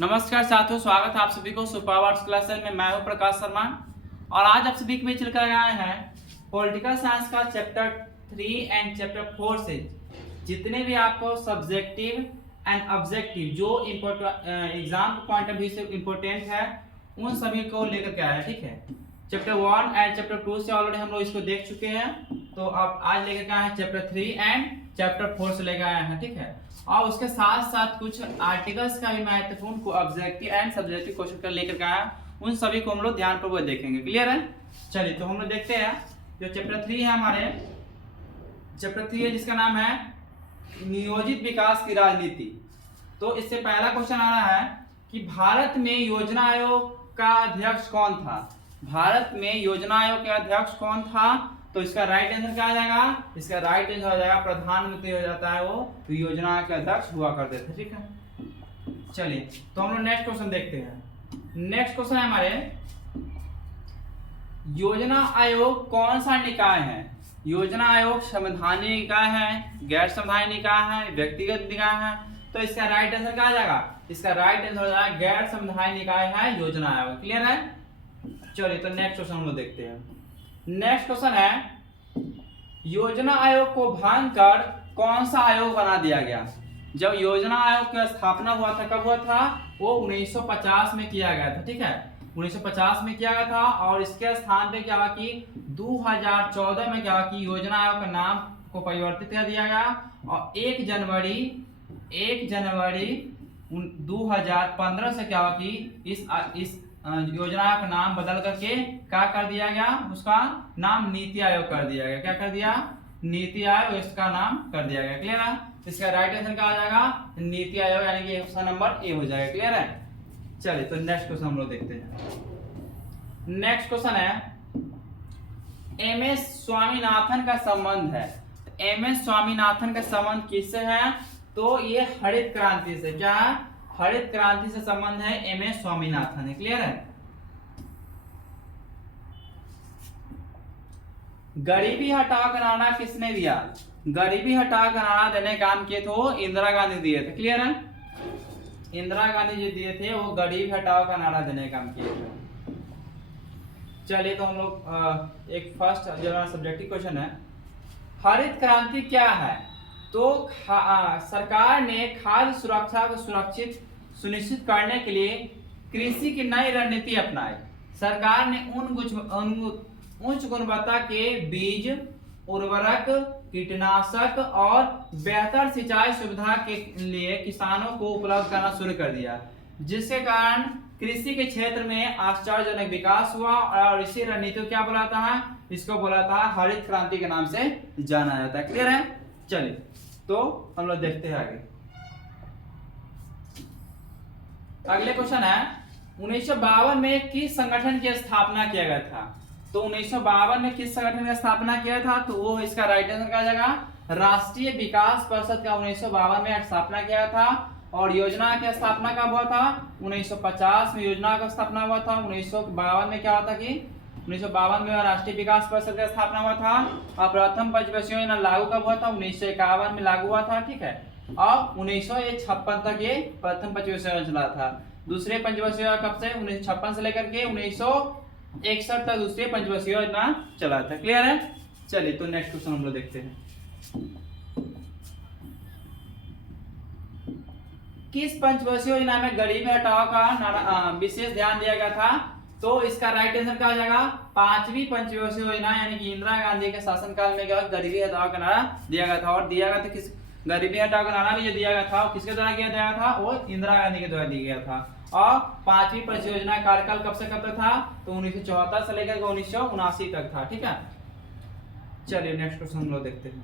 नमस्कार साथियों, स्वागत है आप सभी को सुपर आर्ट्स क्लासेस में। मैं हूं प्रकाश शर्मा और आज आप सभी के बीच लेकर आए हैं पॉलिटिकल साइंस का चैप्टर 3 एंड चैप्टर 4 से जितने भी आपको सब्जेक्टिव एंड ऑब्जेक्टिव जो एग्जाम पॉइंट ऑफ व्यू से इम्पोर्टेंट है उन सभी को लेकर के आया है। ठीक है, चैप्टर 1 एंड चैप्टर 2 से ऑलरेडी हम लोग इसको देख चुके हैं, तो अब आज लेकर के आए हैं चैप्टर 3 एंड चैप्टर 4 से लेकर आए हैं। ठीक है, और उसके साथ साथ कुछ आर्टिकल्स का भी महत्वपूर्ण को ऑब्जेक्टिव एंड सब्जेक्टिव क्वेश्चन कर लेकर के आया, उन सभी को हम लोग ध्यान पूर्वक देखेंगे। क्लियर है? चलिए तो हम लोग देखते हैं जो चैप्टर 3 है हमारे, चैप्टर 3 है जिसका नाम है नियोजित विकास की राजनीति। तो इससे पहला क्वेश्चन आ रहा है कि भारत में योजना आयोग का अध्यक्ष कौन था। भारत में योजना आयोग का अध्यक्ष कौन था? तो इसका राइट आंसर क्या आ जाएगा? इसका राइट आंसर हो जाएगा प्रधानमंत्री हो जाता है वो, तो योजना के अध्यक्ष हुआ करते थे। ठीक है, चलिए तो हम लोग नेक्स्ट क्वेश्चन देखते हैं। नेक्स्ट क्वेश्चन है हमारे, योजना आयोग कौन सा निकाय है? योजना आयोग संवैधानिक निकाय है, गैर संवैधानिक निकाय है, व्यक्तिगत निकाय है? तो इसका राइट आंसर क्या आ जाएगा? इसका राइट आंसर हो जाएगा गैर संवैधानिक निकाय है योजना आयोग। क्लियर है? चलिए तो नेक्स्ट क्वेश्चन हम लोग देखते हैं। नेक्स्ट क्वेश्चन है, योजना आयोग को भंग कर कौन सा आयोग बना दिया गया? जब योजना आयोग की स्थापना हुआ था, कब हुआ था? वो 1950 में किया गया था। ठीक है, 1950 में किया गया था और इसके स्थान पे क्या हुआ कि 2014 में क्या हुआ कि योजना आयोग का नाम को परिवर्तित कर दिया गया और 1 जनवरी 2015 से क्या हुआ कि इस योजना का नाम बदल करके क्या कर दिया गया? उसका नाम नीति आयोग कर दिया गया। क्या कर दिया? नीति आयोग, इसका नाम कर दिया गया। क्लियर है? इसका राइट आंसर क्या आ जाएगा? नीति आयोग, यानी कि ऑप्शन नंबर ए हो जाएगा। क्लियर है? चलिए तो नेक्स्ट क्वेश्चन हम लोग देखते हैं। नेक्स्ट क्वेश्चन है, एम एस स्वामीनाथन का संबंध है। एम एस स्वामीनाथन का संबंध किससे है? तो ये हरित क्रांति से। क्या है? हरित क्रांति से संबंध है एम एस स्वामीनाथन है। क्लियर है? गरीबी हटाओ का नारा किसने दिया? गरीबी हटाओ का नारा देने का काम किए तो इंदिरा गांधी दिए थे। क्लियर है? इंदिरा गांधी जी दिए थे, वो गरीबी हटाओ का नारा देने का काम किए थे। चलिए तो हम लोग एक फर्स्ट जो सब्जेक्टिव क्वेश्चन है, हरित क्रांति क्या है? तो सरकार ने खाद्य सुरक्षा को सुनिश्चित करने के लिए कृषि की नई रणनीति अपनाई। सरकार ने उच्च गुणवत्ता के बीज, उर्वरक, कीटनाशक और बेहतर सिंचाई सुविधा के लिए किसानों को उपलब्ध करना शुरू कर दिया, जिसके कारण कृषि के क्षेत्र में आश्चर्यजनक विकास हुआ और इसी रणनीति को क्या बुलाता है? इसको बुलाता है हरित क्रांति के नाम से जाना जाता है। क्लियर है? चलिए तो हम लोग देखते हैं आगे। अगले क्वेश्चन है, 1952 में किस संगठन की स्थापना किया गया था? तो 1952 में किस संगठन की स्थापना किया था? तो वो इसका राइट आंसर क्या जाएगा? राष्ट्रीय विकास परिषद का 1952 में स्थापना किया था। और योजना की स्थापना कब हुआ था? 1950 में योजना का स्थापना हुआ था। 1952 में क्या हुआ था कि 1952 में राष्ट्रीय विकास परिषद का स्थापना हुआ था और प्रथम पंचवर्षीय योजना लागू कब हुआ था? 1951 में लागू हुआ था। ठीक है, और 1956 तक ये प्रथम पंचवर्षीय योजना चला था। दूसरे पंचवर्षीय योजना कब से? 1956 से लेकर के 1961 तक दूसरे पंचवर्षीय योजना चला था। क्लियर है? चलिए तो नेक्स्ट क्वेश्चन हम लोग देखते हैं। किस पंचवर्षीय योजना में गरीबी हटाओ का विशेष ध्यान दिया गया था? तो इसका राइट आंसर क्या हो जाएगा? 5वीं पंचवर्षीय योजना, यानी कि इंदिरा गांधी के शासनकाल में क्या गरीबी हटाओ का नारा दिया गया था। और दिया गया था किस? गरीबी हटाओ का नारा भी जो दिया गया था वो किसके द्वारा किया गया था? वो इंदिरा गांधी के द्वारा दिया गया था। और 5वीं पंचवर्षीय योजना कार्यकाल कब से कब तक था? तो 1974 से लेकर 1979 तक था। ठीक है, चलिए नेक्स्ट क्वेश्चन हम लोग देखते हैं।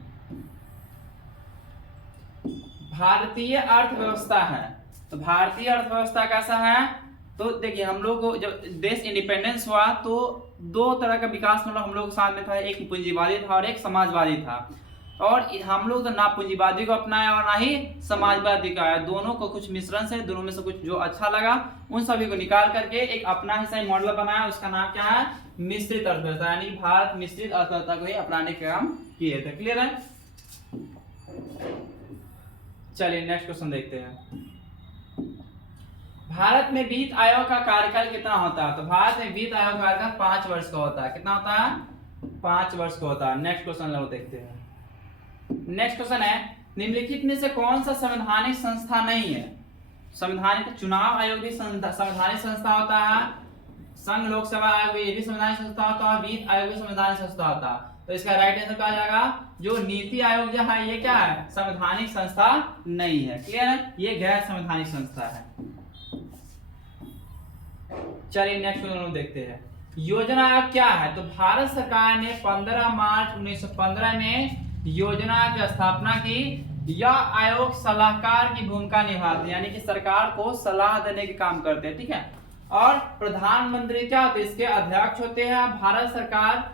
भारतीय अर्थव्यवस्था है, तो भारतीय अर्थव्यवस्था कैसा है? तो देखिए, हम लोग को जब देश इंडिपेंडेंस हुआ तो दो तरह का विकास मतलब हम लोग के साथ में था, एक पूंजीवादी था और एक समाजवादी था। और हम लोग तो ना पूंजीवादी को अपनाया और ना ही समाजवादी का है, दोनों को कुछ मिश्रण से, दोनों में से कुछ जो अच्छा लगा उन सभी को निकाल करके एक अपना ही सही मॉडल बनाया। उसका नाम क्या है? मिश्रित अर्थव्यवस्था, यानी भारत मिश्रित अर्थव्यवस्था को ही अपनाने के काम किए थे। क्लियर है? चलिए नेक्स्ट क्वेश्चन देखते हैं। भारत में वित्त आयोग का कार्यकाल कितना होता है? तो भारत में वित्त आयोग का कार्यकाल 5 वर्ष का होता है। कितना होता है? 5 वर्ष का होता है। नेक्स्ट क्वेश्चन लोग देखते हैं। नेक्स्ट क्वेश्चन है, निम्नलिखित में से कौन सा संवैधानिक संस्था नहीं है? संवैधानिक, चुनाव आयोग भी संवैधानिक संस्था होता है, संघ लोक सेवा आयोग भी ये भी संवैधानिक संस्था होता है, वित्त आयोग भी संवैधानिक संस्था होता है। तो इसका राइट आंसर क्या आ जाएगा? जो नीति आयोग जो है ये क्या है? संवैधानिक संस्था नहीं है। क्लियर है? ये गैर संवैधानिक संस्था है। चलिए नेक्स्ट क्वेश्चन देखते हैं। योजना आयोग क्या है? तो भारत सरकार ने 15 मार्च 1915 में योजना की स्थापना की। यह आयोग सलाहकार की भूमिका निभाते हैं, यानी कि सरकार को सलाह देने के काम करते हैं। ठीक है। और प्रधानमंत्री क्या होते हैं? इसके अध्यक्ष होते हैं। भारत सरकार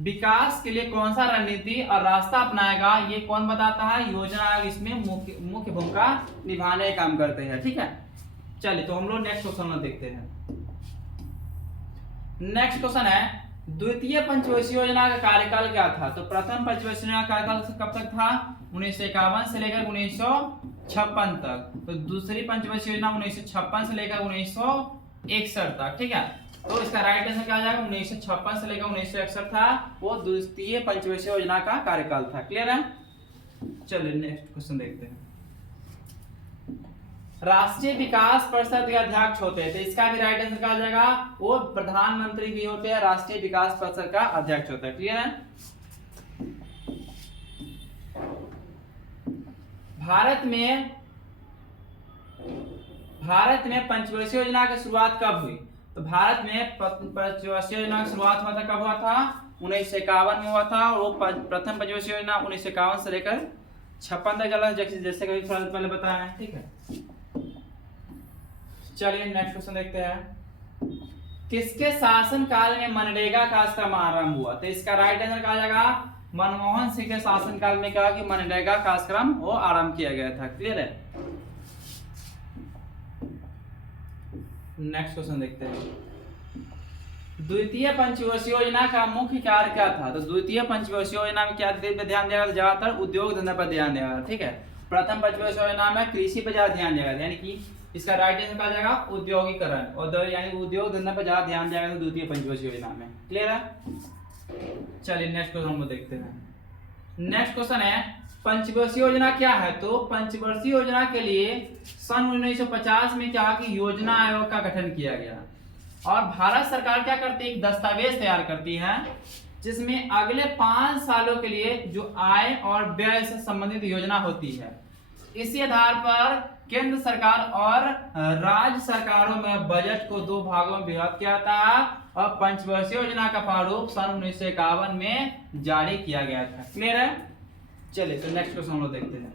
विकास के लिए कौन सा रणनीति और रास्ता अपनाएगा ये कौन बताता है? योजना आयोग इसमें मुख्य भूमिका निभाने का काम करते हैं। ठीक है। चलिए तो हम लोग नेक्स्ट क्वेश्चन देखते हैं। नेक्स्ट क्वेश्चन है, द्वितीय पंचवर्षीय योजना का कार्यकाल क्या था? तो प्रथम पंचवर्षीय योजना का कार्यकाल कब तक था? 1951 से लेकर 1956 तक। तो दूसरी पंचवर्षीय योजना 1956 से लेकर 1961 तक। ठीक है। तो इसका राइट आंसर क्या आ जाएगा? 1956 से लेकर 1961 था, वो द्वितीय पंचवर्षीय योजना का कार्यकाल था। क्लियर है? चलिए नेक्स्ट क्वेश्चन देखते हैं। राष्ट्रीय विकास परिषद के अध्यक्ष होते हैं, तो इसका भी राइट आंसर क्या आ जाएगा? वो प्रधानमंत्री भी होते हैं, राष्ट्रीय विकास परिषद का अध्यक्ष होता है। क्लियर है? भारत में पंचवर्षीय योजना की शुरुआत कब हुई? तो भारत में पंचवर्षीय योजना की शुरुआत हुआ था, कब हुआ था? 1951 में हुआ था। और वो प्रथम पंचवर्षीय योजना 1951 से लेकर 56 तक चला, जैसे कभी थोड़ा पहले बताया है। ठीक है। चलिए नेक्स्ट क्वेश्चन देखते हैं। किसके शासन काल में मनरेगा कार्यक्रम आरंभ हुआ? तो इसका राइट आंसर क्या आ जाएगा? मनमोहन सिंह के शासन काल में क्या कि मनरेगा कार्यक्रम वो आरंभ किया गया था। क्लियर है? नेक्स्ट क्वेश्चन देखते हैं। द्वितीय पंचवर्षीय योजना का मुख्य कार्य क्या था? तो द्वितीय पंचवर्षीय योजना में क्या पे ध्यान दिया गया? ज्यादातर उद्योग धंधा पर ध्यान दिया गया। ठीक है। प्रथम पंचवर्षीय योजना में कृषि पर ज्यादा ध्यान दिया गया, यानी कि इसका राइट आंसर क्या आ जाएगा? औद्योगिकरण, और यानी उद्योग धंधा पर ज्यादा ध्यान दिया गया द्वितीय पंचवर्षीय योजना में। क्लियर है? चलिए नेक्स्ट क्वेश्चन हम देखते हैं। नेक्स्ट क्वेश्चन है, पंचवर्षीय योजना क्या है? तो पंचवर्षीय योजना के लिए सन 1950 में क्या कि योजना आयोग का गठन किया गया। और भारत सरकार क्या करती है? एक दस्तावेज तैयार करती है जिसमें अगले 5 सालों के लिए जो आय और व्यय से संबंधित योजना होती है। इसी आधार पर केंद्र सरकार और राज्य सरकारों में बजट को 2 भागों में विभाजित किया था और पंचवर्षीय योजना का प्रारूप सन 1951 में जारी किया गया था। क्लियर है? चलिए तो नेक्स्ट क्वेश्चन हम लोग देखते हैं।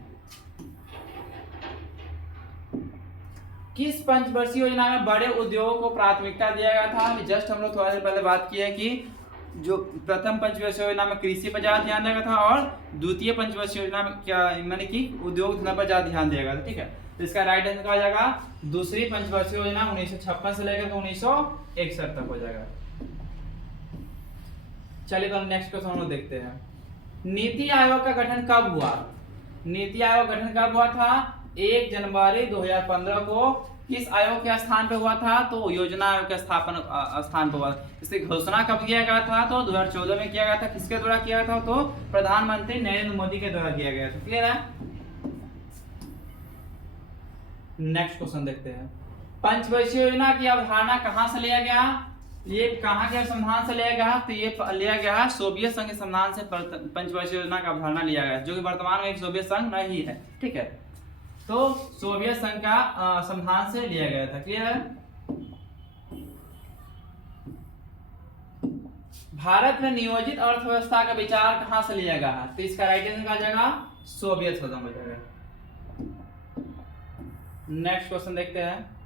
किस पंचवर्षीय योजना में बड़े उद्योगों को प्राथमिकता दिया गया था? जस्ट हम लोग थोड़ा देर पहले बात की है कि जो प्रथम पंचवर्षीय योजना में कृषि पर ज्यादा ध्यान दिया गया था और द्वितीय पंचवर्षीय योजना में क्या माने कि उद्योग धंधा पर ज्यादा ध्यान दिया गया था। ठीक है। तो इसका राइट आंसर क्या हो जाएगा? दूसरी पंचवर्षीय योजना 1956 से लेकर 1961 तक हो जाएगा। चलिए तो नेक्स्ट क्वेश्चन हम लोग देखते हैं। नीति आयोग का गठन कब हुआ? नीति आयोग गठन कब हुआ था? 1 जनवरी 2015 को। किस आयोग के स्थान पे हुआ था? तो योजना आयोग के स्थान पे हुआ। इसकी घोषणा कब किया गया था? तो 2014 में किया गया था। किसके द्वारा किया गया था? तो प्रधानमंत्री नरेंद्र मोदी के द्वारा किया गया था। क्लियर है? नेक्स्ट क्वेश्चन देखते हैं। पंचवर्षीय योजना की अवधारणा कहां से लिया गया? ये कहां के संविधान से लिया गया? तो ये लिया गया सोवियत संघ के संविधान से पंचवर्षीय योजना का अवधारणा लिया गया, जो कि वर्तमान में एक सोवियत संघ नहीं है। ठीक है। तो सोवियत संघ का संविधान से लिया गया था। क्लियर है? भारत में नियोजित अर्थव्यवस्था का विचार कहां से लिया गया? तो इसका राइट आंसर आ जाएगा सोवियत संघ हो जाएगा। नेक्स्ट क्वेश्चन देखते हैं।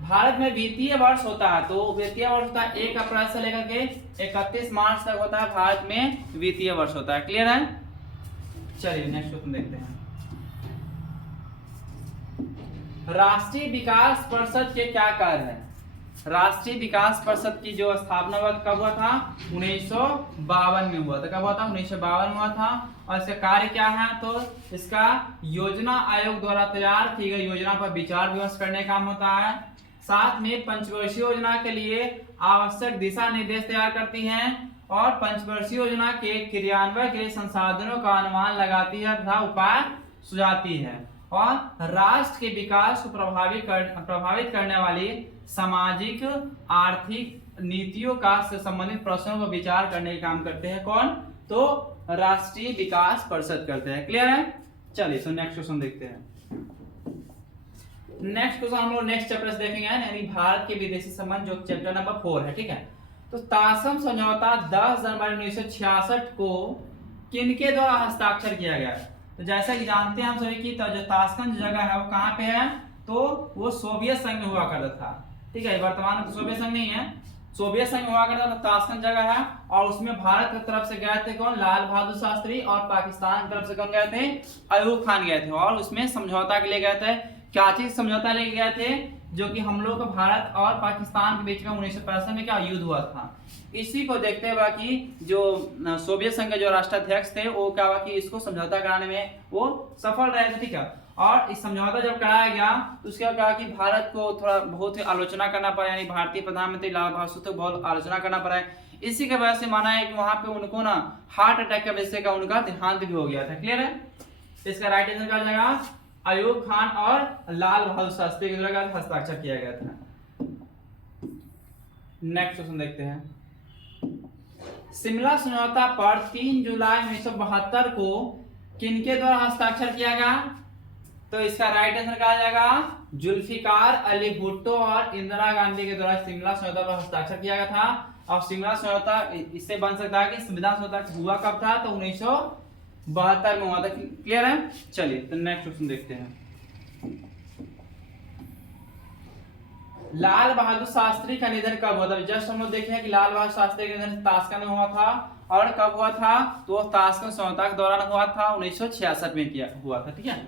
भारत में वित्तीय वर्ष होता है, तो वित्तीय वर्ष होता है 1 अप्रैल से लेकर के 31 मार्च तक होता है। भारत में वित्तीय वर्ष होता है। क्लियर है? चलिए नेक्स्ट क्वेश्चन देखते हैं। राष्ट्रीय विकास परिषद के क्या कार्य है? राष्ट्रीय विकास परिषद की जो स्थापना हुआ कब हुआ था? 1952 में हुआ था। कब हुआ था? 1952 में हुआ था। और इसका कार्य क्या है? तो इसका योजना आयोग द्वारा तैयार की गई योजना पर विचार विमर्श करने का काम होता है। साथ में पंचवर्षीय योजना के लिए आवश्यक दिशा निर्देश तैयार करती हैं और पंचवर्षीय योजना के क्रियान्वयन के लिए संसाधनों का अनुमान लगाती है तथा उपाय सुझाती है और राष्ट्र के विकास को प्रभावित करने वाली सामाजिक आर्थिक नीतियों का से संबंधित प्रश्नों पर विचार करने का काम करते हैं। कौन? तो राष्ट्रीय विकास परिषद करते हैं। क्लियर है? चलिए सो नेक्स्ट क्वेश्चन देखते हैं। नेक्स्ट क्वेश्चन हम लोग नेक्स्ट चैप्टर से देखेंगे, यानी भारत के विदेशी संबंध, जो चैप्टर नंबर 4 है। ठीक है, तो तासम समझौता 10 जनवरी 1966 को किनके द्वारा हस्ताक्षर किया गया? तो जैसा कि जानते हैं हम सभी की जो ताशकंद जगह है वो कहाँ पे है? तो वो सोवियत संघ में हुआ करता था। ठीक है, वर्तमान में तो सोवियत संघ नहीं है, सोवियत संघ हुआ करता था। ताशकंद जगह है और उसमें भारत की तरफ से गए थे कौन? लाल बहादुर शास्त्री, और पाकिस्तान की तरफ से कौन गए थे? अयूब खान गए थे। और उसमें समझौता के लिए गए थे, क्या चीज समझौता लेके गए थे? जो कि हम लोग का भारत और पाकिस्तान के बीच में 1965 में क्या युद्ध हुआ था। इसी को देखते हुए कि जो सोवियत संघ के जो राष्ट्राध्यक्ष थे वो क्या हुआ कि इसको समझौता कराने में वो सफल रहे थे। ठीक है, और इस समझौता जब कराया गया तो उसके बाद कहा कि भारत को थोड़ा बहुत ही आलोचना करना पड़ा, यानी भारतीय प्रधानमंत्री लाल बहादुर शास्त्री को बहुत आलोचना करना पड़ा है। इसी के वजह से माना है कि वहां पे उनको ना हार्ट अटैक की वजह से उनका देहांत भी हो गया था। क्लियर है? इसका राइट आंसर क्या जाएगा? अयूब खान और लाल बहादुर शास्त्री के द्वारा हस्ताक्षर किया गया था। नेक्स्ट क्वेश्चन देखते हैं। शिमला समझौता पर 3 जुलाई 1972 को किनके द्वारा हस्ताक्षर किया गया? तो इसका राइट आंसर क्या जाएगा? जुल्फिकार अली भुट्टो और इंदिरा गांधी के द्वारा शिमला समझौता पर हस्ताक्षर किया गया था। और शिमला समझौता इससे बन सकता है कि संविधान समझौता हुआ कब था? तो 1972 में हुआ था। क्लियर है? चलिए तो नेक्स्ट क्वेश्चन देखते हैं। लाल बहादुर शास्त्री का निधन कब हुआ था? जस्ट हम लोग देखे हैं कि लाल बहादुर शास्त्री का निधन ताशकंद में हुआ था। और कब हुआ था? तो ताशकंद समझौता के दौरान हुआ था, 1966 में किया हुआ था। ठीक है,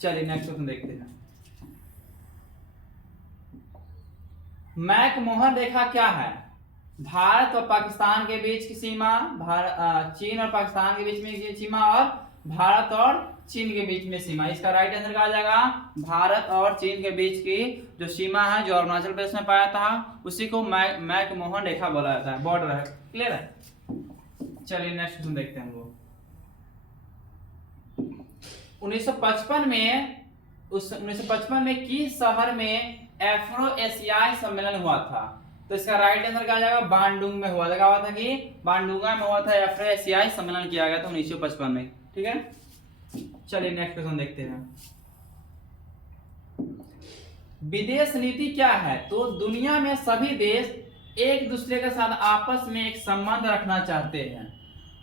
चलिए नेक्स्ट क्वेश्चन देखते हैं। मैकमोहन रेखा क्या है? भारत और पाकिस्तान के बीच की सीमा, चीन और पाकिस्तान के बीच में सीमा, और भारत और चीन के बीच में सीमा। इसका राइट आंसर क्या आ जाएगा? भारत और चीन के बीच की जो सीमा है, जो अरुणाचल प्रदेश में पाया था, उसी को मैकमोहन रेखा बोला जाता है, बॉर्डर है। क्लियर है? चलिए नेक्स्ट क्वेश्चन देखते हैं हम लोग। 1955 में किस शहर में एफ्रो एशियाई सम्मेलन हुआ था? तो इसका राइट आंसर क्या आ जाएगा? बांडुंग में हुआ था। क्या हुआ था कि बांडुंगा में हुआ था, एफ्रो एशियाई सम्मेलन किया गया था 1955 में। ठीक है, चलिए नेक्स्ट क्वेश्चन देखते हैं। विदेश नीति क्या है? तो दुनिया में सभी देश एक दूसरे के साथ आपस में एक संबंध रखना चाहते हैं।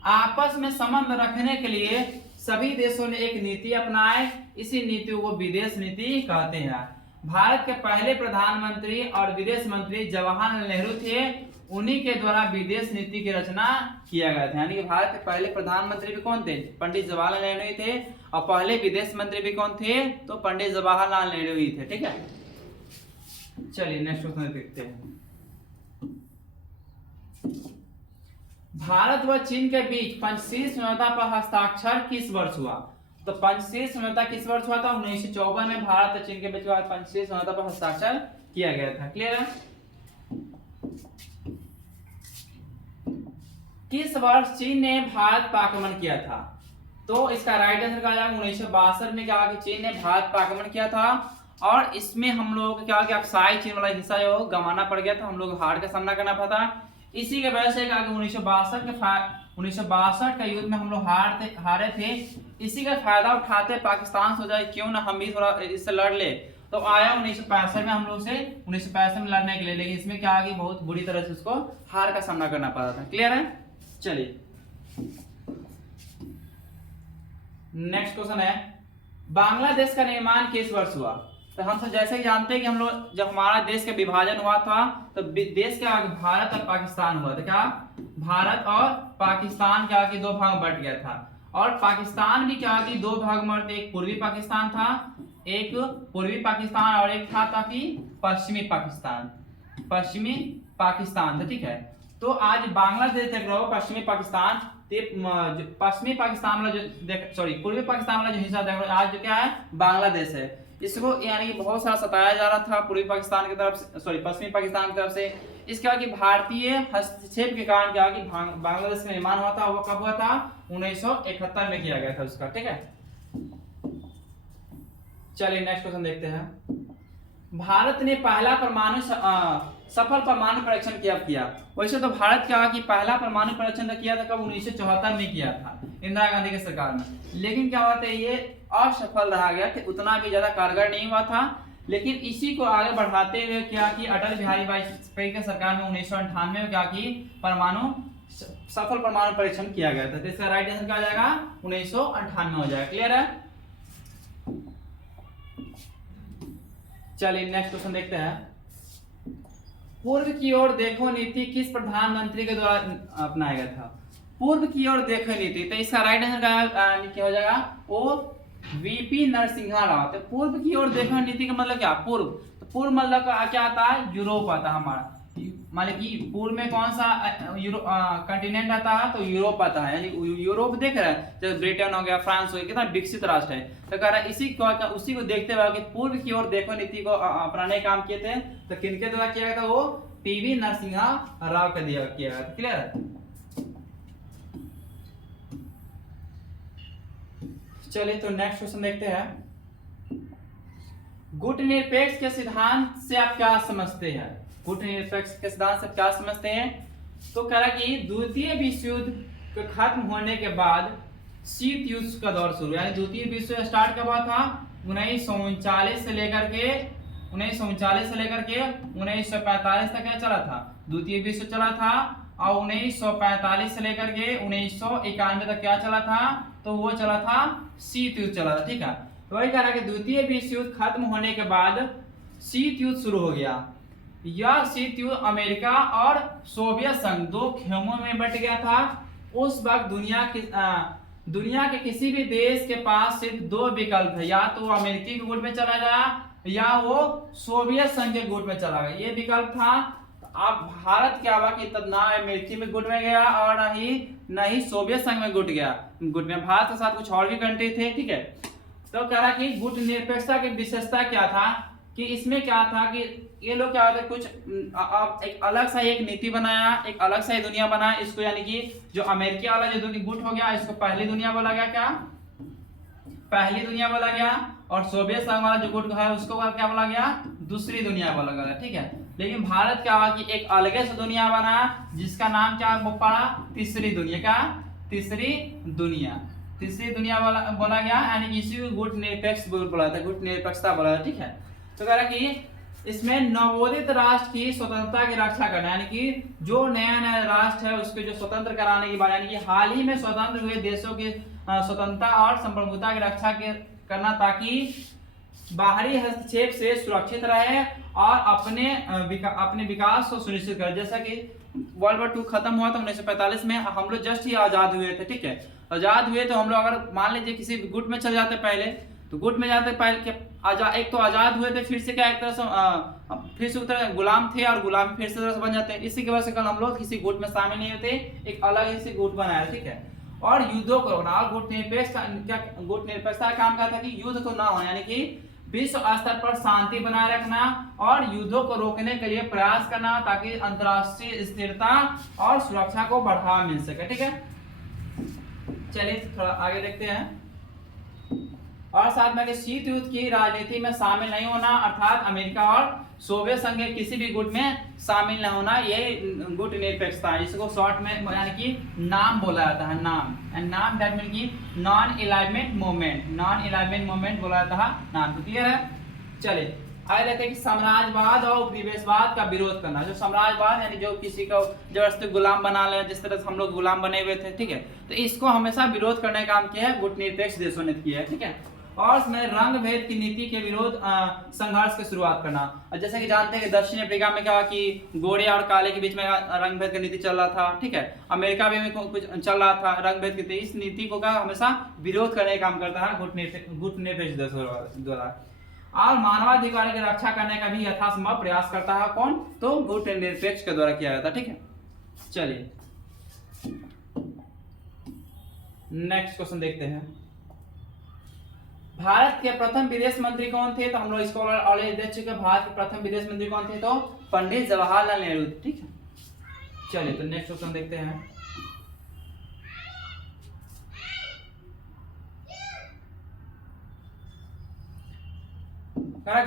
आपस में संबंध रखने के लिए सभी देशों ने एक नीति अपनाए, इसी नीति को विदेश नीति कहते हैं। भारत के पहले प्रधानमंत्री और विदेश मंत्री जवाहरलाल नेहरू थे, उन्हीं के द्वारा विदेश नीति की रचना किया गया था। यानी कि भारत के पहले प्रधानमंत्री भी कौन थे? पंडित जवाहरलाल नेहरू ही थे। और पहले विदेश मंत्री भी कौन थे? तो पंडित जवाहरलाल नेहरू ही थे। ठीक है, चलिए नेक्स्ट क्वेश्चन देखते हैं। भारत व चीन के बीच पंचशील समझौता पर हस्ताक्षर किस वर्ष हुआ? तो पंचशील समझौता किस वर्ष हुआ था? 1954 में भारत और चीन के बीच पंचशील समझौता पर हस्ताक्षर किया गया था। क्लियर है? किस वर्ष चीन ने भारत पर आक्रमण किया था? तो इसका राइट आंसर क्या आएगा? 1962 में क्या कि चीन ने भारत पर आक्रमण किया था। और इसमें हम लोग क्या कि अक्साई चीन वाला हिस्सा जो गंवाना पड़ गया था, हम लोग हार का सामना करना पड़ा था। इसी के वजह से 1962 का युद्ध में हम लोग हारे थे। इसी का फायदा उठाते पाकिस्तान सोचा क्यों ना हम भी थोड़ा इससे लड़ ले, तो आया 1965 में हम लोग से 1965 में लड़ने के लिए। लेकिन इसमें क्या कि बहुत बुरी तरह से उसको हार का सामना करना पड़ा था। क्लियर है? चलिए नेक्स्ट क्वेश्चन है, बांग्लादेश का निर्माण किस वर्ष हुआ? तो हम सब जैसे ही जानते हैं कि हम लोग जब हमारा देश का विभाजन हुआ था तो देश क्या भारत और पाकिस्तान हुआ था। क्या भारत और पाकिस्तान क्या कि 2 भाग में बट गया था। और पाकिस्तान भी क्या कि 2 भाग में, एक पूर्वी पाकिस्तान था, एक पूर्वी पाकिस्तान और एक था कि पश्चिमी पाकिस्तान। पश्चिमी पाकिस्तान था, ठीक है। तो आज बांग्लादेश देख रहे हो, पश्चिमी पाकिस्तान, पश्चिमी पाकिस्तान वाला जो सॉरी पूर्वी पाकिस्तान वाला जो हिस्सा देख रहे हो आज जो क्या है, बांग्लादेश है। इसको यानी कि बहुत सारा सताया जा रहा था पूर्वी पाकिस्तान की तरफ से, सॉरी पश्चिमी पाकिस्तान की तरफ से। इसके बाद कि भारतीय हस्तक्षेप के कारण क्या कि बांग्लादेश का निर्माण हुआ था, वो कब हुआ था, 1971 में किया गया था उसका, ठीक है। चलिए नेक्स्ट क्वेश्चन देखते हैं। भारत ने पहला सफल परमाणु परीक्षण कब किया? वैसे तो भारत क्या कि पहला परमाणु परीक्षण किया था कब, 1974 में किया था इंदिरा गांधी की सरकार में। लेकिन क्या हुआ था, ये असफल रहा गया कि उतना भी ज्यादा कारगर नहीं हुआ था। लेकिन इसी को आगे बढ़ाते हुए क्या कि अटल बिहारी वाजपेयी की सरकार में 1998 में क्या कि सफल परमाणु परीक्षण किया गया था। तो इसका राइट आंसर क्या हो जाएगा, 1998 हो जाएगा। क्लियर है? चलिए नेक्स्ट क्वेश्चन देखते हैं। पूर्व की ओर देखो नीति किस प्रधानमंत्री के द्वारा अपनाया गया था? पूर्व की ओर देखो नीति, तो इसका राइट आंसर क्या हो जाएगा, वो वीपी नरसिम्हा राव। तो पूर्व की ओर देखो नीति का मतलब क्या, पूर्व, तो पूर्व मतलब क्या आता है, यूरोप आता है हमारा। मान कि पूर्व में कौन सा कंटिनेंट आता है, तो यूरोप आता है। यानी यूरोप देख रहा है, जैसे ब्रिटेन हो गया, फ्रांस हो गया, कितना विकसित राष्ट्र है। तो कह रहा है उसी को देखते हुए कि पूर्व की ओर देखो नीति को अपनाने काम किए थे। तो किनके द्वारा किया गया था, वो पीवी नरसिम्हा राव का दिया किया गया। क्लियर है? चलिए तो नेक्स्ट क्वेश्चन देखते हैं। गुटनिरपेक्ष के सिद्धांत से आप क्या समझते हैं? गुटनिरपेक्ष के सिद्धांत से क्या समझते हैं? तो कह रहा कि द्वितीय विश्व युद्ध के खत्म होने के बाद शीत युद्ध का दौर शुरू, यानी द्वितीय विश्व युद्ध स्टार्ट कब हुआ था, 1939 से लेकर के 1945 तक क्या चला था, द्वितीय विश्व चला था। और 1945 से लेकर के 1991 तक क्या चला था, तो वो चला था शीत युद्ध चला था, ठीक है। तो वही कह रहा है कि द्वितीय विश्व युद्ध खत्म होने के बाद शीत युद्ध शुरू हो गया। यह शीत युद्ध अमेरिका और सोवियत संघ दो खेमों में बट गया था। उस वक्त दुनिया के किसी भी देश के पास सिर्फ दो विकल्प है, या तो वो अमेरिकी के गुट में चला गया या वो सोवियत संघ के गुट में चला गया, ये विकल्प था। अब भारत क्या हुआ कि तब ना अमेरिकी में गुट में गया और न ही सोवियत संघ में गुट में भारत के साथ कुछ और भी कंट्री थे, ठीक है। तो कह रहा कि गुट निरपेक्षता की विशेषता क्या था, कि इसमें क्या था कि ये लोग क्या होता है, कुछ एक अलग सा एक नीति बनाया, एक अलग सा दुनिया बनाया इसको, यानी कि जो अमेरिका वाला जो गुट हो गया इसको पहली दुनिया बोला गया, क्या पहली दुनिया बोला गया। और सोवियत संघ वाला जो गुट है उसको क्या बोला गया, दूसरी दुनिया बोला गया, ठीक है। लेकिन भारत क्या हुआ कि एक अलग से दुनिया बना जिसका नाम क्या पड़ा, तीसरी दुनिया। का तीसरी दुनिया बोला गया, यानी इसी को गुट निरपेक्ष बोला था, गुट निरपेक्षता बोला था, ठीक है। तो कह रहा कि इसमें नवोदित राष्ट्र की स्वतंत्रता की रक्षा करना, यानी कि जो नया राष्ट्र है उसके जो स्वतंत्र कराने की बात, यानी कि हाल ही में स्वतंत्र हुए देशों की स्वतंत्रता और संप्रभुता की रक्षा करना, ताकि बाहरी हस्तक्षेप से सुरक्षित रहे और अपने विकास को सुनिश्चित करे। जैसा कि वर्ल्ड वॉर 2 खत्म हुआ था 1945 में, हम लोग जस्ट ही आजाद हुए थे, ठीक है। आजाद हुए तो हम लोग अगर मान लीजिए किसी गुट में चले जाते पहले, तो गुट में जाते पहले एक तो आजाद हुए थे, फिर से क्या एक तरह से फिर से उतर गुलाम थे और गुलाम फिर से तरह से बन जाते हैं। इसी की वजह से कल हम लोग किसी गुट में शामिल नहीं होते, एक अलग ही से गुट बनाया, ठीक है। और युद्धों को रोकना, और गुट निरपेक्षता का काम क्या था कि युद्ध तो ना हो, यानी कि विश्व स्तर पर शांति बनाए रखना और युद्धों को रोकने के लिए प्रयास करना, ताकि अंतरराष्ट्रीय स्थिरता और सुरक्षा को बढ़ावा मिल सके, ठीक है। चलिए थोड़ा आगे देखते हैं। और साथ में शीत युद्ध की राजनीति में शामिल नहीं होना, अर्थात अमेरिका और सोवियत संघ के किसी भी गुट में शामिल न होना, ये गुट निरपेक्षता है। इसको शॉर्ट में यानी कि नाम बोला जाता है, नाम दैट मीन की नॉन अलाइनमेंट मूवमेंट बोला जाता है नाम। तो क्लियर है? चलिए आगे देखते हैं कि साम्राज्यवाद और उपनिवेशवाद का विरोध करना। जो साम्राज्यवाद यानी जो किसी को जबरदस्ती गुलाम बना ले, जिस तरह से हम लोग गुलाम बने हुए थे, ठीक है। तो इसको हमेशा विरोध करने का काम किया है गुट निरपेक्ष देशों ने किया है, ठीक है। और इसमें रंग भेद की नीति के विरोध संघर्ष की शुरुआत करना। और जैसे कि जानते हैं कि दक्षिण अफ्रीका में क्या कि गोरे और काले के बीच में रंग भेद की नीति चल रहा था, ठीक है। अमेरिका में कुछ चल रहा था रंग भेद की, इस नीति को का हमेशा विरोध करने का काम करता है गुट निरपेक्ष देशों द्वारा। और मानवाधिकार की रक्षा करने का भी यथासंभव प्रयास करता है। कौन? तो गुटनिरपेक्ष के द्वारा किया जाता है। ठीक है, चलिए नेक्स्ट क्वेश्चन देखते हैं। भारत के प्रथम विदेश मंत्री कौन थे? तो हम लोग इसको ऑलरेडी देख चुके हैं। भारत के प्रथम विदेश मंत्री कौन थे? तो पंडित जवाहरलाल नेहरू। ठीक है, चलिए तो नेक्स्ट क्वेश्चन देखते हैं।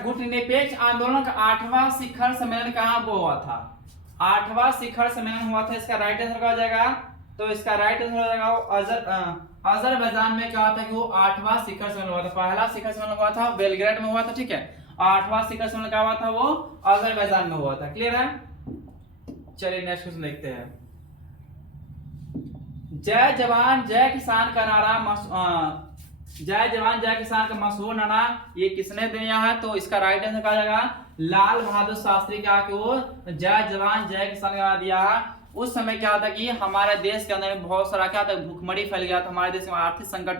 गुटनिरपेक्ष आंदोलन का 8वां शिखर सम्मेलन कहां वो हुआ था? 8वां शिखर सम्मेलन हुआ था। इसका राइट आंसर क्या हो जाएगा? तो इसका राइट आंसर हो जाएगा अजरबैजान में। क्या होता है कि वो 8वां शिखर सम्मेलन हुआ था। पहला शिखर सम्मेलन हुआ था बेलग्रेड में हुआ था। ठीक है, 8वां शिखर सम्मेलन क्या हुआ था? वो अजरबैजान में हुआ था। क्लियर है? चलिए नेक्स्ट क्वेश्चन देखते हैं। जय जवान जय किसान का नारा जय जवान जय किसान का मशहूर नारा ये किसने दिया है? तो इसका राइट आंसर क्या जाएगा? लाल बहादुर शास्त्री। क्या कि वो जय जवान जय किसान का नारा दिया। उस समय क्या था कि हमारे देश के अंदर बहुत सारा क्या था, भूखमरी फैल गया था। हमारे देश में आर्थिक संकट,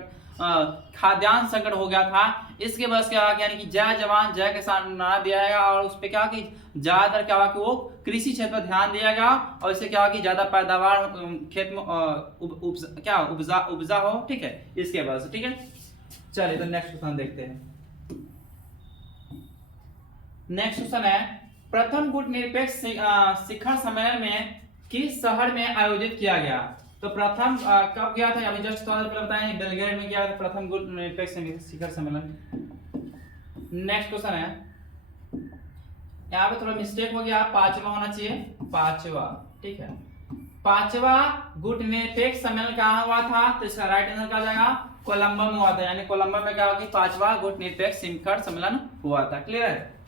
खाद्यान्न संकट हो गया था। इसके वजह से क्या यानी कि जय जवान जय किसान नारा दिया गया और उस पर क्या कि ज्यादातर क्या हुआ कि वो कृषि क्षेत्र पर ध्यान दिया गया और इससे क्या हुआ कि ज्यादा पैदावार खेत में उपजा हो। ठीक है, इसके वजह से। ठीक है, चलिए तो नेक्स्ट क्वेश्चन देखते हैं। नेक्स्ट क्वेश्चन है, प्रथम गुटनिरपेक्ष शिखर सम्मेलन में किस शहर में आयोजित किया गया? तो प्रथम कब गया था? अभी जस्ट थोड़ा पहले बताएं, बेलग्रेड में किया था प्रथम गुटनिरपेक्ष शिखर सम्मेलन। नेक्स्ट क्वेश्चन है, यहाँ पे थोड़ा मिस्टेक हो गया, 5वां होना चाहिए, 5वां। ठीक है, 5वां गुटनिरपेक्ष सम्मेलन कहाँ हुआ था? तो इसका राइट आंसर क्या जाएगा? कोलंबो में हुआ था। यानी कोलंबो में क्या होगा कि 5वां गुटनिरपेक्ष शिखर सम्मेलन हुआ था। क्लियर है?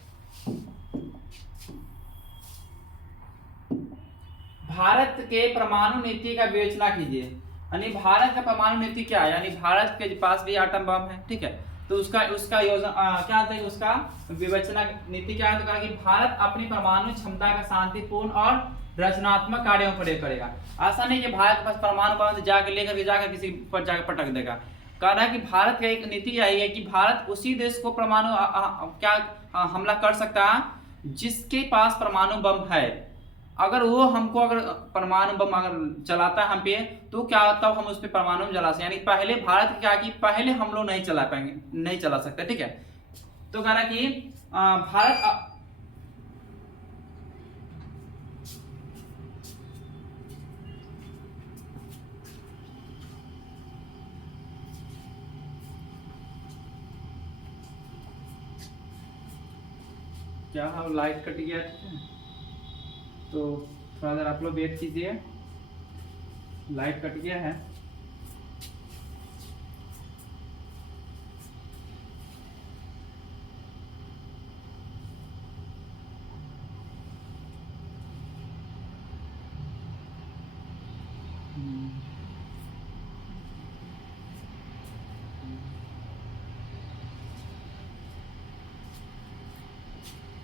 भारत के परमाणु नीति का विवेचना कीजिए। यानी भारत का परमाणु नीति क्या है? यानी भारत के पास भी एटम बम है। ठीक है, तो उसका योजना क्या होता है? उसका विवेचना नीति क्या है? तो कहा कि भारत अपनी परमाणु क्षमता का शांतिपूर्ण और रचनात्मक कार्यों में प्रयोग करेगा। ऐसा नहीं कि भारत के पास परमाणु बम जाकर लेकर जाकर किसी पर जाकर पटक देगा। कह रहा है कि भारत का एक नीति यही है कि भारत उसी देश को परमाणु हमला कर सकता है जिसके पास परमाणु बम है। अगर वो हमको अगर परमाणु बम अगर चलाता है हम पे, तो क्या तब हम उस पे परमाणु बम जला सकते। यानी पहले भारत क्या कि पहले हम लोग नहीं चला पाएंगे, नहीं चला सकते। ठीक है, तो कह रहा कि भारत क्या लाइट कट गया। ठीक है, तो थोड़ा देर आप लोग वेट कीजिए, लाइट कट गया है।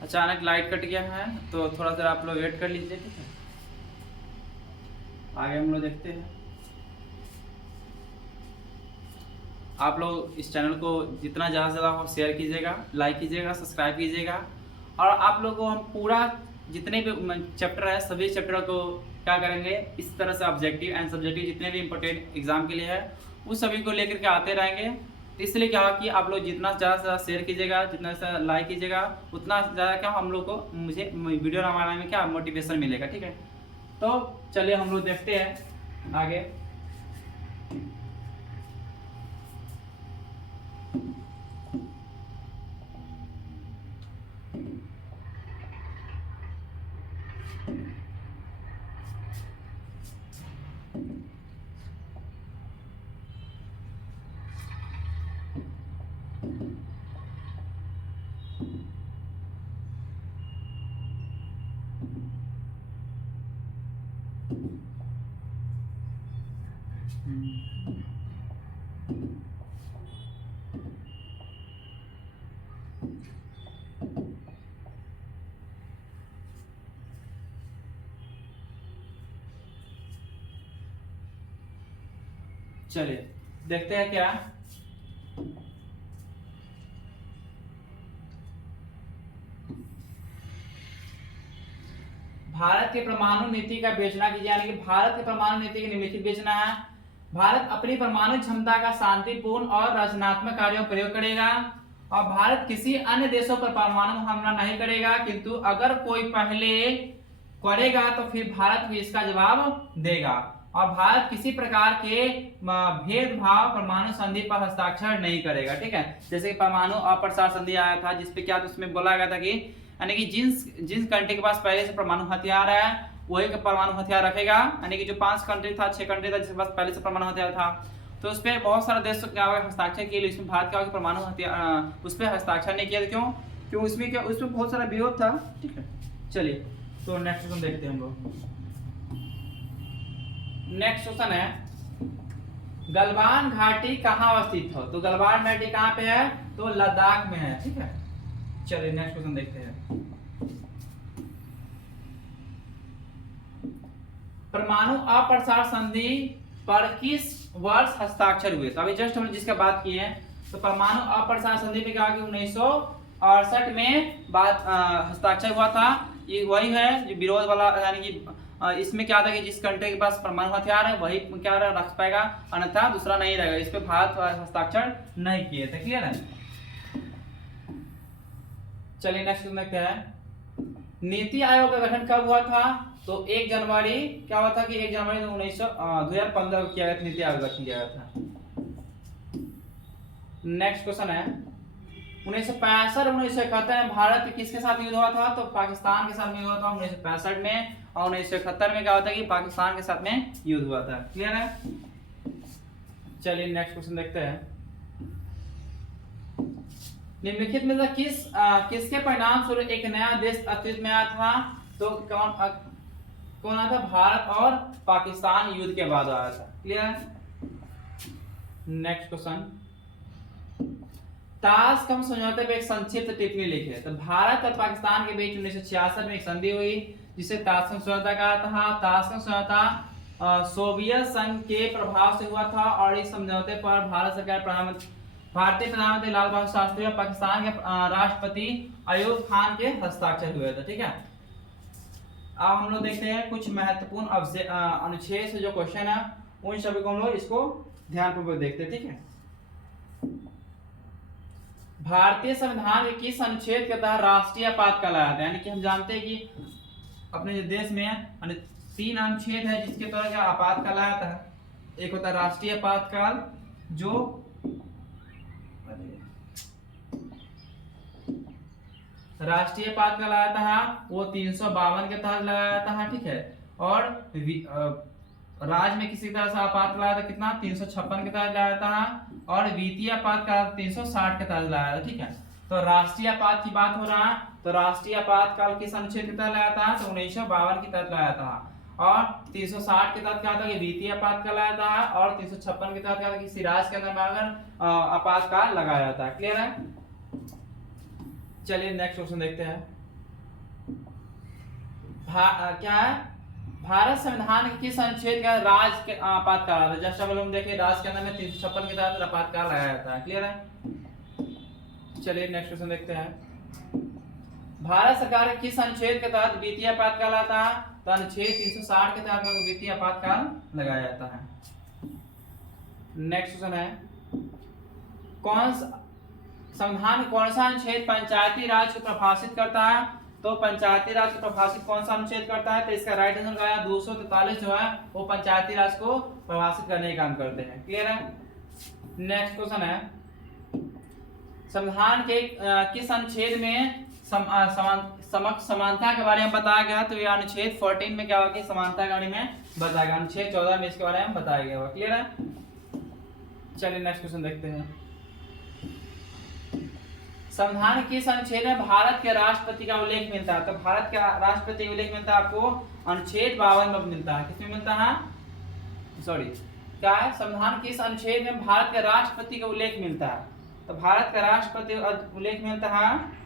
अचानक लाइट कट गया है, तो थोड़ा सा आप लोग वेट कर लीजिए। ठीक है, आगे हम लोग देखते हैं। आप लोग इस चैनल को जितना ज़्यादा से ज़्यादा शेयर कीजिएगा, लाइक कीजिएगा, सब्सक्राइब कीजिएगा। और आप लोगों को हम पूरा जितने भी चैप्टर है सभी चैप्टर को क्या करेंगे, इस तरह से ऑब्जेक्टिव एंड सब्जेक्टिव जितने भी इंपॉर्टेंट एग्जाम के लिए है उस सभी को लेकर के आते रहेंगे। इसलिए क्या कि आप लोग जितना ज़्यादा से ज़्यादा शेयर कीजिएगा, जितना ज़्यादा लाइक कीजिएगा, उतना ज़्यादा क्या हम लोग को मुझे वीडियो बनाने में क्या मोटिवेशन मिलेगा। ठीक है, तो चलिए हम लोग देखते हैं आगे। चलिए देखते हैं क्या। भारत के परमाणु नीति का विवेचना कीजिए, यानी कि भारत की परमाणु नीति की निम्नलिखित विवेचना है। भारत अपनी परमाणु क्षमता का शांतिपूर्ण और रचनात्मक कार्यों में प्रयोग करेगा और भारत किसी अन्य देशों पर परमाणु हमला नहीं करेगा, किंतु अगर कोई पहले करेगा तो फिर भारत भी इसका जवाब देगा और भारत किसी प्रकार के भेदभाव परमाणु संधि पर हस्ताक्षर नहीं करेगा। ठीक है, जैसे कि परमाणु अप्रसार संधि आया था जिसपे क्या उसमें बोला गया था कि यानी कि जिस कंट्री के पास पहले से परमाणु हथियार है वही परमाणु हथियार रखेगा, यानी कि जो 5 कंट्री था 6 कंट्री था जिसके पास पहले से परमाणु हथियार था तो उस पर बहुत सारे देश क्या हस्ताक्षर किए, इसमें भारत क्या परमाणु हथियार उस पर हस्ताक्षर नहीं किया। क्यों उसमें क्या उसमें बहुत सारा विरोध था। ठीक है, चलिए तो नेक्स्ट क्वेश्चन देखते हैं हम लोग। नेक्स्ट क्वेश्चन है गलवान घाटी कहाँ अवस्थित हो, तो गलवान घाटी कहाँ पे है, तो लद्दाख में है। ठीक है, चलिए नेक्स्ट क्वेश्चन देखते हैं। परमाणु अप्रसार संधि पर किस वर्ष हस्ताक्षर हुए, तो अभी जस्ट हमने जिसका बात की है तो परमाणु अप्रसार संधि पे कहा कि 1968 में बात हस्ताक्षर हुआ था। ये वही है जो विरोध वाला, यानी कि इसमें क्या था कि जिस कंट्री के पास परमाणु हथियार है वही क्या रख पाएगा, अन्यथा दूसरा नहीं रहेगा। इस पे भारत हस्ताक्षर नहीं किए थे। क्लियर है, चलिए नेक्स्ट देखते हैं। नीति आयोग का गठन कब हुआ था, तो 1 जनवरी क्या हुआ था कि 1 जनवरी 2015 को किया गया, नीति आयोग गठन किया गया था। नेक्स्ट क्वेश्चन है 1965 1971 में भारत किसके साथ युद्ध हुआ था, तो पाकिस्तान के साथ युद्ध हुआ था 1965 में, और 1971 में क्या होता है कि पाकिस्तान के साथ में युद्ध हुआ था। क्लियर है, चलिए नेक्स्ट क्वेश्चन देखते हैं। निम्नलिखित में से किसके परिणाम स्वरूप एक नया देश अस्तित्व में आया था, तो कौन आया था, भारत और पाकिस्तान युद्ध के बाद आया था। क्लियर है, नेक्स्ट क्वेश्चन। ताशकंद समझौते पे एक संक्षिप्त टिप्पणी लिखे, तो भारत और पाकिस्तान के बीच 1966 में एक संधि हुई जिसे ताशकंद समझौता कहा था। ताशकंद समझौता सोवियत संघ के प्रभाव से हुआ था और इस समझौते पर भारतीय प्रधानमंत्री लाल बहादुर शास्त्री और पाकिस्तान के राष्ट्रपति अयूब खान के हस्ताक्षर हुए थे। ठीक है, अब हम लोग देखते हैं कुछ महत्वपूर्ण अनुच्छेद से जो क्वेश्चन है उन सभी को हम लोग इसको ध्यानपूर्वक देखते हैं। ठीक है, भारतीय संविधान के किस अनुच्छेद के तहत राष्ट्रीय आपातकाल आया था, यानी कि हम जानते हैं कि अपने देश में 3 अनुच्छेद है जिसके तहत आपातकाल आया था। एक होता है राष्ट्रीय आपातकाल जो राष्ट्रीय आपातकाल आया था वो 352 के तहत लगाया था। ठीक है, और राज्य में किसी तरह से आपातकाल आया था कितना 356 के तहत लाया था, और वित्तीय आपातकाल 360 के तहत लाया था। ठीक है, तो राष्ट्रीय आपात की बात हो रहा है तो राष्ट्रीय आपातकाल किस अनुच्छेद के तहत लाया था, तो 1952 के तहत लाया था, और 360 के तहत क्या था कि वित्तीय आपातकाल आया था, और 356 के तहत क्या था कि किसी राज्य के अंदर आपातकाल लगाया जाता है। क्लियर है, चलिए नेक्स्ट क्वेश्चन देखते हैं। क्या है भारत संविधान के किस अनुच्छेद का राज्य के आपातकाल आता है, जैसे हम देखें राज्य के अंदर में 356 के तहत आपातकाल लगाया जाता है। क्लियर है, चलिए नेक्स्ट क्वेश्चन देखते हैं। भारत सरकार के किस अनुच्छेद के तहत वित्तीय आपातकाल आता है, तो अनुच्छेद 360 के तहत वित्तीय आपातकाल लगाया जाता है। नेक्स्ट क्वेश्चन है संविधान कौन सा अनुच्छेद पंचायती राज को प्रभाषित करता है, तो पंचायती राज को प्रभाषित कौन सा अनुच्छेद करता है, तो इसका राइट आंसर क्या है 243 जो है वो पंचायती राज को प्रभाषित करने का काम करते हैं। क्लियर है, नेक्स्ट क्वेश्चन है संविधान के किस अनुच्छेद में समानता के बारे में बताया गया, तो ये अनुच्छेद 14 में क्या होगा समानता के बारे में बताया गया, अनुच्छेद 14 में इसके बारे में बताया गया होगा। क्लियर है, चलिए नेक्स्ट क्वेश्चन देखते हैं। संविधान के किस अनुच्छेद में भारत के राष्ट्रपति का उल्लेख मिलता है, तो भारत के राष्ट्रपति का उल्लेख मिलता है आपको अनुच्छेद 52 में मिलता है। किसमें मिलता है, सॉरी क्या है, संविधान के किस अनुच्छेद में भारत के राष्ट्रपति का उल्लेख मिलता है, तो भारत का राष्ट्रपति उल्लेख मिलता है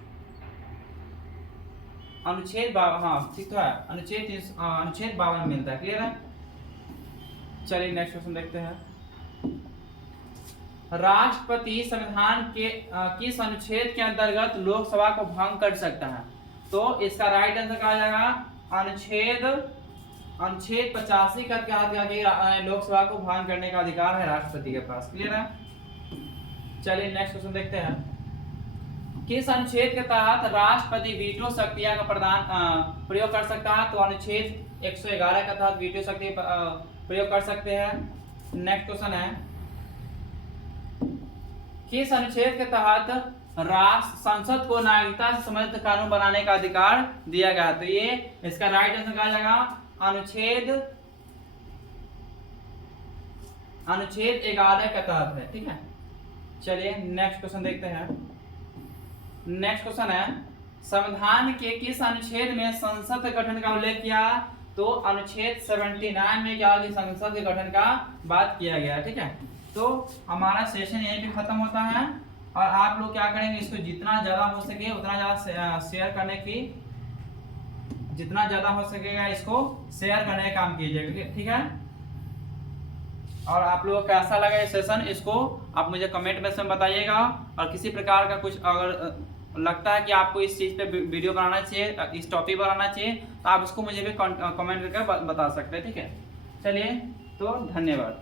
अनुच्छेद 52, हाँ ठीक तो है अनुच्छेद 52 में मिलता है। क्लियर है, चलिए नेक्स्ट क्वेश्चन देखते हैं। राष्ट्रपति संविधान के किस अनुच्छेद के अंतर्गत लोकसभा को भंग कर सकता है, तो इसका राइट आंसर कहा जाएगा अनुच्छेद 85 का क्या लोकसभा को भंग करने का अधिकार है राष्ट्रपति के पास। क्लियर है? चलिए नेक्स्ट क्वेश्चन देखते हैं। किस अनुच्छेद के तहत राष्ट्रपति वीटो शक्तियां का प्रयोग कर सकता है? तो अनुच्छेद 111 के तहत वीटो शक्ति प्रयोग कर सकते हैं। नेक्स्ट क्वेश्चन है, किस अनुच्छेद के तहत राष्ट्र संसद को नागरिकता से संबंधित कानून बनाने का अधिकार दिया गया? तो ये इसका राइट आंसर क्या जाएगा? अनुच्छेद 11 के तहत है। ठीक है, चलिए नेक्स्ट क्वेश्चन देखते हैं। नेक्स्ट क्वेश्चन है, संविधान के किस अनुच्छेद में संसद के गठन का उल्लेख किया? तो अनुच्छेद 79 में क्या संसद के गठन का बात किया गया। ठीक है, तो हमारा सेशन यहीं पे खत्म होता है और आप लोग क्या करेंगे, इसको जितना ज़्यादा हो सके उतना ज़्यादा शेयर करने की, जितना ज़्यादा हो सकेगा इसको शेयर करने का काम कीजिएगा। ठीक है, और आप लोगों को कैसा लगा ये सेशन, इसको आप मुझे कमेंट में से बताइएगा। और किसी प्रकार का कुछ अगर लगता है कि आपको इस चीज़ पे वीडियो बनाना चाहिए, इस टॉपिक पर आना चाहिए, तो आप उसको मुझे भी कमेंट करके बता सकते हैं। ठीक है, चलिए तो धन्यवाद।